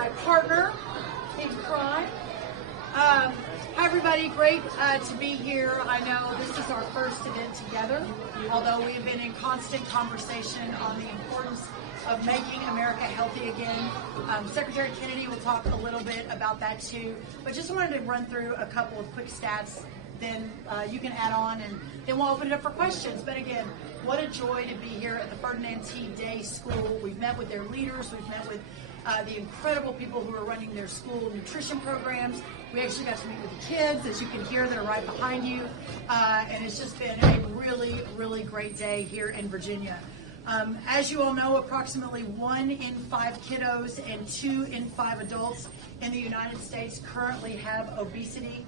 my partner in crime. Hi everybody, great to be here. I know this is our first event together, although we've been in constant conversation on the importance of making America healthy again. Secretary Kennedy will talk a little bit about that too, but just wanted to run through a couple of quick stats, then you can add on, and then we'll open it up for questions. But again, what a joy to be here at the Ferdinand T. Day School. We've met with their leaders, we've met with the incredible people who are running their school nutrition programs. We actually got to meet with the kids, as you can hear, that are right behind you. And it's just been a really, really great day here in Virginia. As you all know, approximately 1 in 5 kiddos and 2 in 5 adults in the United States currently have obesity.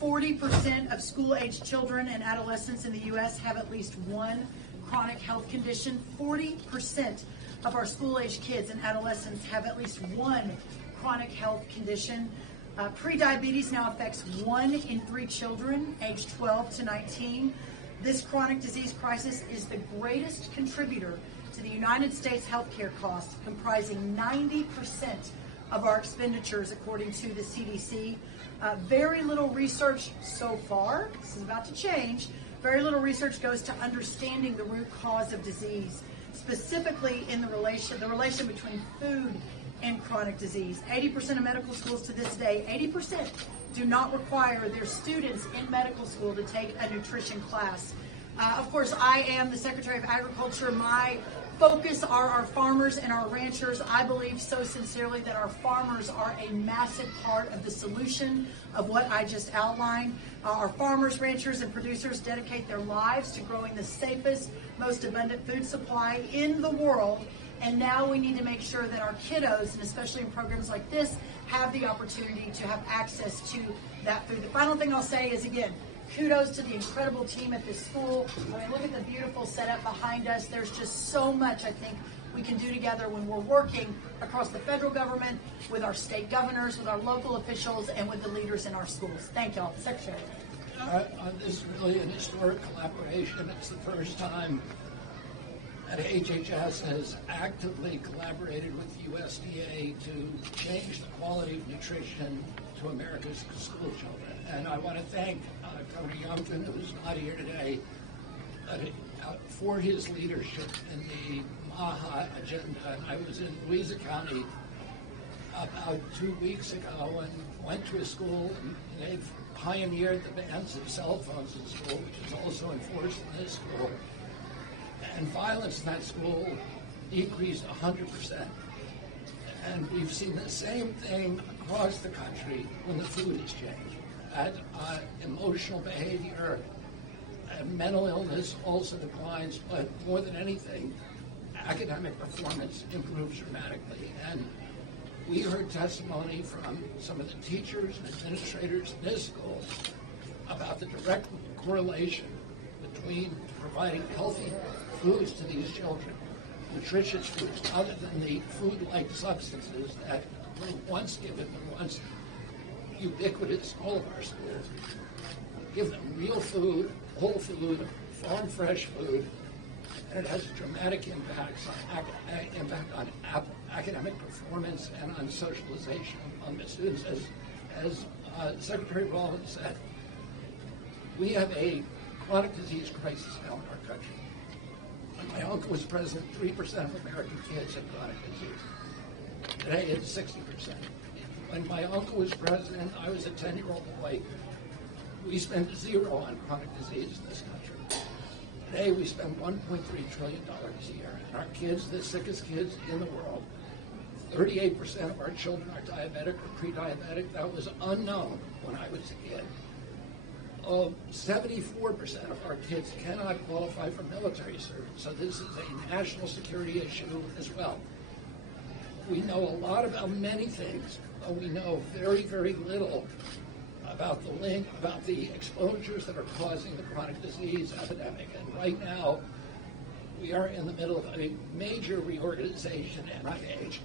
40% of school-aged children and adolescents in the U.S. have at least one chronic health condition. 40% of our school-aged kids and adolescents have at least one chronic health condition. Prediabetes now affects 1 in 3 children aged 12 to 19. This chronic disease crisis is the greatest contributor to the United States healthcare costs, comprising 90% of our expenditures, according to the CDC. Very little research so far, this is about to change, very little research goes to understanding the root cause of disease, specifically in the relation between food and chronic disease. 80% of medical schools to this day, 80% do not require their students in medical school to take a nutrition class. Of course, I am the Secretary of Agriculture. My focus are our farmers and our ranchers. I believe so sincerely that our farmers are a massive part of the solution of what I just outlined. Our farmers, ranchers, and producers dedicate their lives to growing the safest, most abundant food supply in the world. And now we need to make sure that our kiddos, and especially in programs like this, have the opportunity to have access to that food. The final thing I'll say is, again, kudos to the incredible team at this school. I mean, look at the beautiful setup behind us. There's just so much, I think, we can do together when we're working across the federal government, with our state governors, with our local officials, and with the leaders in our schools. Thank y'all. Secretary. This is really an historic collaboration. It's the first time that HHS has actively collaborated with the USDA to change the quality of nutrition to America's school children. And I want to thank Governor Youngkin, who's not here today, for his leadership in the MAHA agenda. I was in Louisa County about 2 weeks ago and went to a school, and they've pioneered the bans of cell phones in school, which is also enforced in this school. And violence in that school decreased 100%. And we've seen the same thing across the country when the food has changed. That emotional behavior and mental illness also declines, but more than anything, academic performance improves dramatically. And we heard testimony from some of the teachers and administrators in this school about the direct correlation between providing healthy foods to these children, nutritious foods, other than the food-like substances that were once given and once ubiquitous in all of our schools. Give them real food, whole food, farm-fresh food, and it has dramatic impacts on academic performance and on socialization among the students. As Secretary Rollins said, we have a chronic disease crisis now in our country. When my uncle was president, 3% of American kids had chronic disease. Today it's 60%. When my uncle was president, I was a 10-year-old boy. We spent 0 on chronic disease in this country. Today we spend $1.3 trillion a year. And our kids, the sickest kids in the world, 38% of our children are diabetic or pre-diabetic. That was unknown when I was a kid. 74% of our kids cannot qualify for military service. So this is a national security issue as well. We know a lot about many things, but we know very, very little about the link, about the exposures that are causing the chronic disease epidemic. And right now, we are in the middle of a major reorganization at NIH,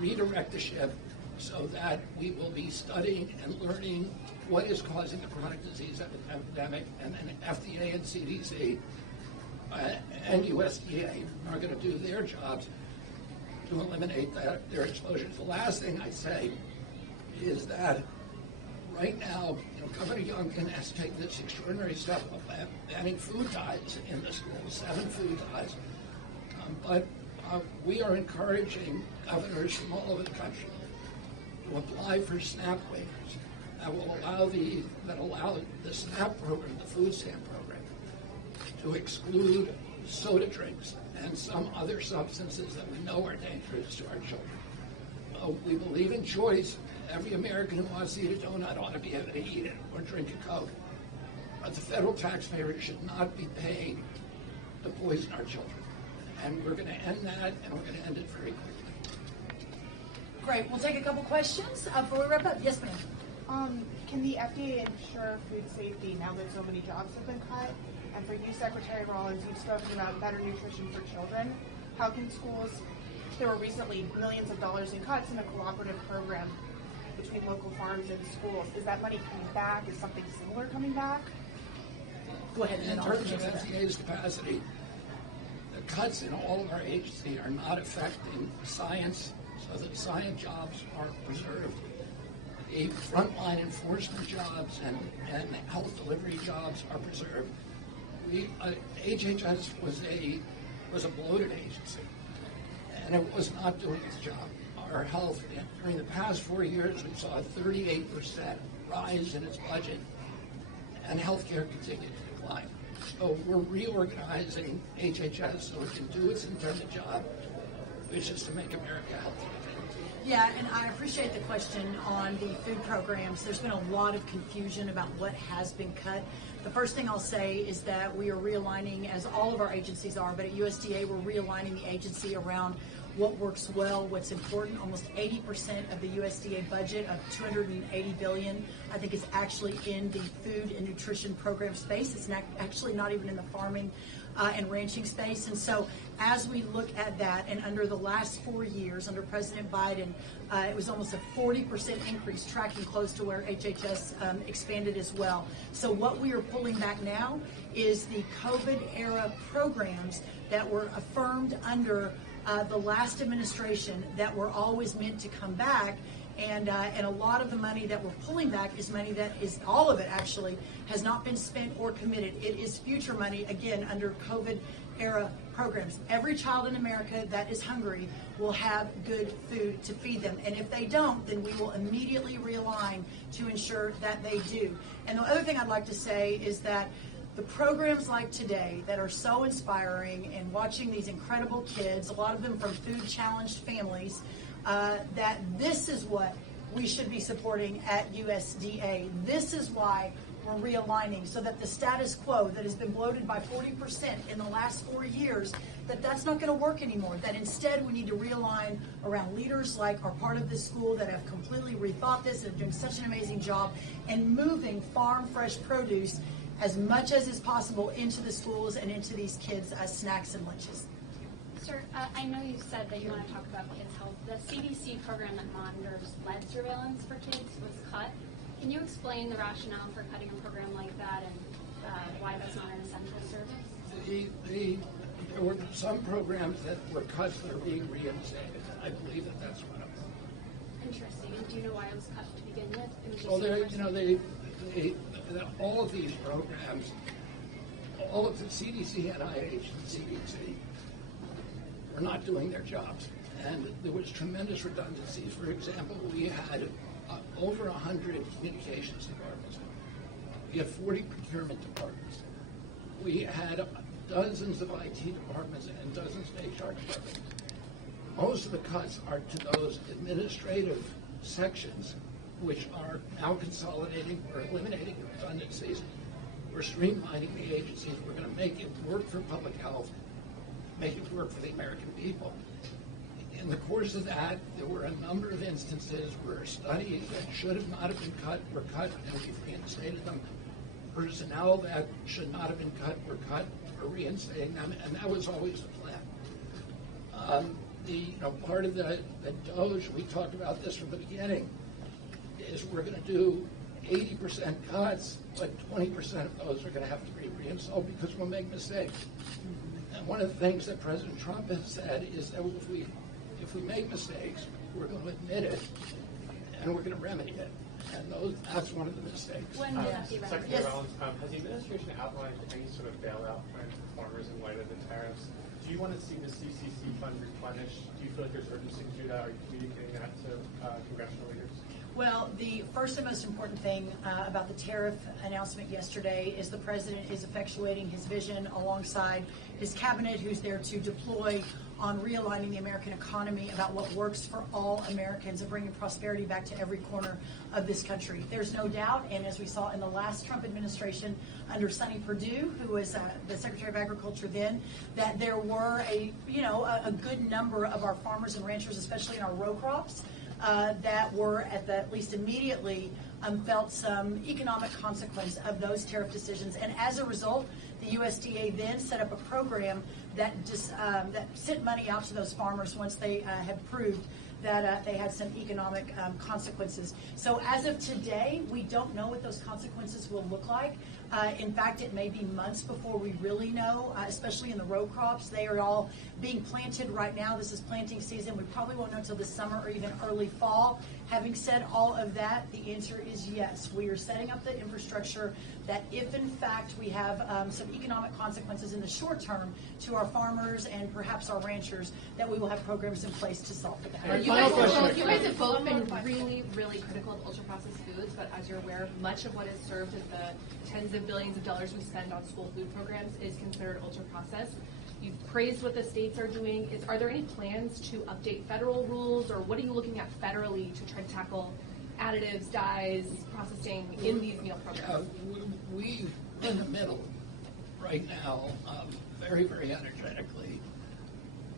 redirect the ship so that we will be studying and learning what is causing the chronic disease epidemic, and then FDA and CDC and USDA are going to do their jobs to eliminate their exposure. The last thing I say is that right now, Governor Youngkin has taken this extraordinary step of banning food dyes in the schools, 7 food dyes. But we are encouraging governors from all over the country to apply for SNAP waivers that will allow the SNAP program, the food stamp program, to exclude soda drinks and some other substances that we know are dangerous to our children. We believe in choice. Every American who wants to eat a donut ought to be able to eat it or drink a Coke. But the federal taxpayer should not be paying to poison our children. And we're going to end that, and we're going to end it very quickly. Great. We'll take a couple questions before we wrap up. Yes, ma'am. Can the FDA ensure food safety now that so many jobs have been cut? And for you, Secretary Rollins, you've spoken about better nutrition for children. How can schools, there were recently millions of dollars in cuts in a cooperative program between local farms and schools. Is that money coming back? Is something similar coming back? Go ahead. In terms of FDA's capacity, the cuts in all of our agencies are not affecting science, so that science jobs are preserved. The frontline enforcement jobs and health delivery jobs are preserved. HHS was a bloated agency, and it was not doing its job. Our health, during the past 4 years, we saw a 38% rise in its budget, and healthcare continued to decline. So we're reorganizing HHS so it can do its intended job, which is to make America healthier. Yeah, and I appreciate the question on the food programs. There's been a lot of confusion about what has been cut. The first thing I'll say is that we are realigning, as all of our agencies are, but at USDA we're realigning the agency around what works well, what's important. Almost 80% of the USDA budget of $280 billion, I think, is actually in the food and nutrition program space. It's actually not even in the farming and ranching space. And so as we look at that, and under the last 4 years, under President Biden, it was almost a 40% increase, tracking close to where HHS expanded as well. So what we are pulling back now is the COVID-era programs that were affirmed under the last administration that were always meant to come back, and a lot of the money that we're pulling back is money that is, all of it actually, has not been spent or committed. It is future money, again, under COVID era programs. Every child in America that is hungry will have good food to feed them, and if they don't, then we will immediately realign to ensure that they do. And the other thing I'd like to say is that the programs like today that are so inspiring, and watching these incredible kids, a lot of them from food-challenged families, that this is what we should be supporting at USDA. This is why we're realigning, so that the status quo that has been bloated by 40% in the last 4 years, that's not going to work anymore. That instead we need to realign around leaders like are part of this school that have completely rethought this and are doing such an amazing job, and moving farm fresh produce as much as is possible into the schools and into these kids as snacks and lunches. Sir, I know you said that you want to talk about kids' health. The CDC program that monitors lead surveillance for kids was cut. Can you explain the rationale for cutting a program like that, and why that's not an essential service? There were some programs that were cut that are being reinstated. I believe that's one of them. Interesting. And do you know why it was cut to begin with? It was just all of these programs, all of the CDC, NIH, and CDC were not doing their jobs. And there was tremendous redundancies. For example, we had over 100 communications departments. We had 40 procurement departments. We had dozens of IT departments and dozens of HR departments. Most of the cuts are to those administrative sections, which are now consolidating or eliminating the redundancies. We're streamlining the agencies. We're going to make it work for public health, make it work for the American people. In the course of that, there were a number of instances where studies that should have not have been cut were cut, and we've reinstated them. Personnel that should not have been cut were cut. We're reinstating them, and that was always the plan. Part of the DOGE, we talked about this from the beginning, is we're going to do 80% cuts, but 20% of those are going to have to be reinstalled because we'll make mistakes. And one of the things that President Trump has said is that if we if we make mistakes, we're going to admit it, and we're going to remedy it. And that's one of the mistakes. When will that be Secretary relevant? Rollins, has the administration outlined any sort of bailout plan for farmers in light of the tariffs? Do you want to see the CCC fund replenished? Do you feel like there's urgency to do that? Are you communicating that to congressional leaders? Well, the first and most important thing about the tariff announcement yesterday is the president is effectuating his vision alongside his cabinet, who's there to deploy on realigning the American economy about what works for all Americans and bringing prosperity back to every corner of this country. There's no doubt, and as we saw in the last Trump administration under Sonny Perdue, who was the Secretary of Agriculture then, that there were a good number of our farmers and ranchers, especially in our row crops, that were at least immediately felt some economic consequence of those tariff decisions. And as a result, the USDA then set up a program that that sent money out to those farmers once they had proved that they had some economic consequences. So as of today, we don't know what those consequences will look like. In fact, it may be months before we really know, especially in the row crops. They are all being planted right now. This is planting season. We probably won't know until the summer or even early fall. Having said all of that, the answer is yes. We are setting up the infrastructure that if, in fact, we have some economic consequences in the short term to our farmers and perhaps our ranchers, that we will have programs in place to solve for that. You guys have both been really, really critical of ultra-processed foods, but as you're aware, much of what is served as the tens of billions of dollars we spend on school food programs is considered ultra-processed. You've praised what the states are doing. Are there any plans to update federal rules, or what are you looking at federally to try to tackle additives, dyes, processing in these meal programs? We're in the middle right now, very, very energetically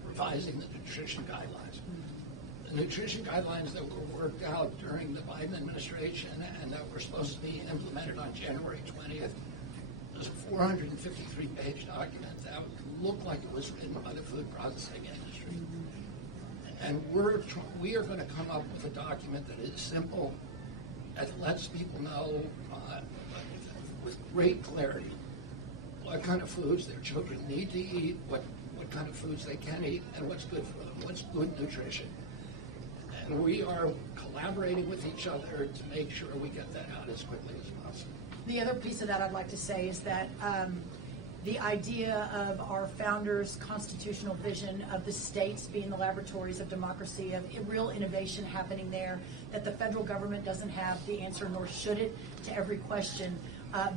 revising the nutrition guidelines. The nutrition guidelines that were worked out during the Biden administration and that were supposed to be implemented on January 20th was a 453-page document that looked like it was written by the food processing industry. And we are going to come up with a document that is simple, that lets people know with great clarity what kind of foods their children need to eat, what kind of foods they can eat, and what's good for them, what's good nutrition. And we are collaborating with each other to make sure we get that out as quickly as possible. The other piece of that I'd like to say is that the idea of our founders' constitutional vision of the states being the laboratories of democracy, of real innovation happening there, that the federal government doesn't have the answer, nor should it, to every question,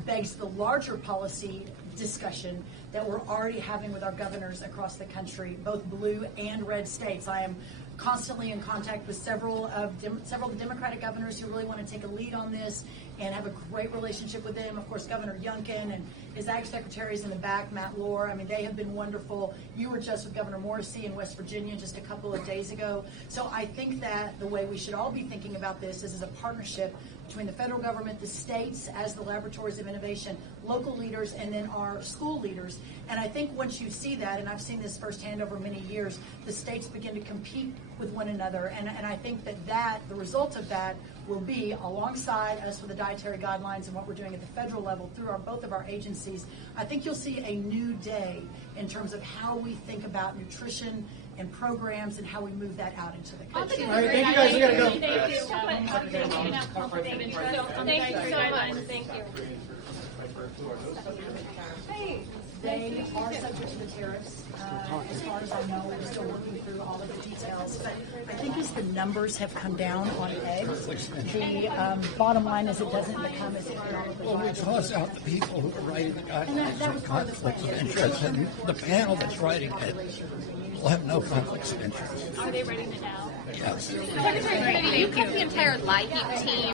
begs the larger policy discussion that we're already having with our governors across the country, both blue and red states. I am constantly in contact with several of the Democratic governors who really want to take a lead on this and have a great relationship with them. Of course, Governor Youngkin and his ag secretaries in the back, Matt Lohr. I mean, they have been wonderful. You were just with Governor Morrissey in West Virginia just a couple of days ago. So I think that the way we should all be thinking about this is as a partnership between the federal government, the states as the laboratories of innovation, local leaders, and then our school leaders. And I think once you see that, and I've seen this firsthand over many years, the states begin to compete with one another. And I think that the result of that will be, alongside us with the dietary guidelines and what we're doing at the federal level through both of our agencies, I think you'll see a new day in terms of how we think about nutrition and programs and how we move that out into the country. All right, thank you guys. We gotta go. Thank you so much. Thank you. Hey, They are subject to the tariffs. As far as I know, we're still working through all of the details. But I think as the numbers have come down on eggs, the bottom line is it doesn't become as economically Well, we viable. toss out the people who are writing the And guidelines that of was part of the conflicts of plan. interest, and the panel that's writing it will have no conflicts of interest. Are they writing it now? Yes. Secretary Kennedy, you kept the entire LIHEAP team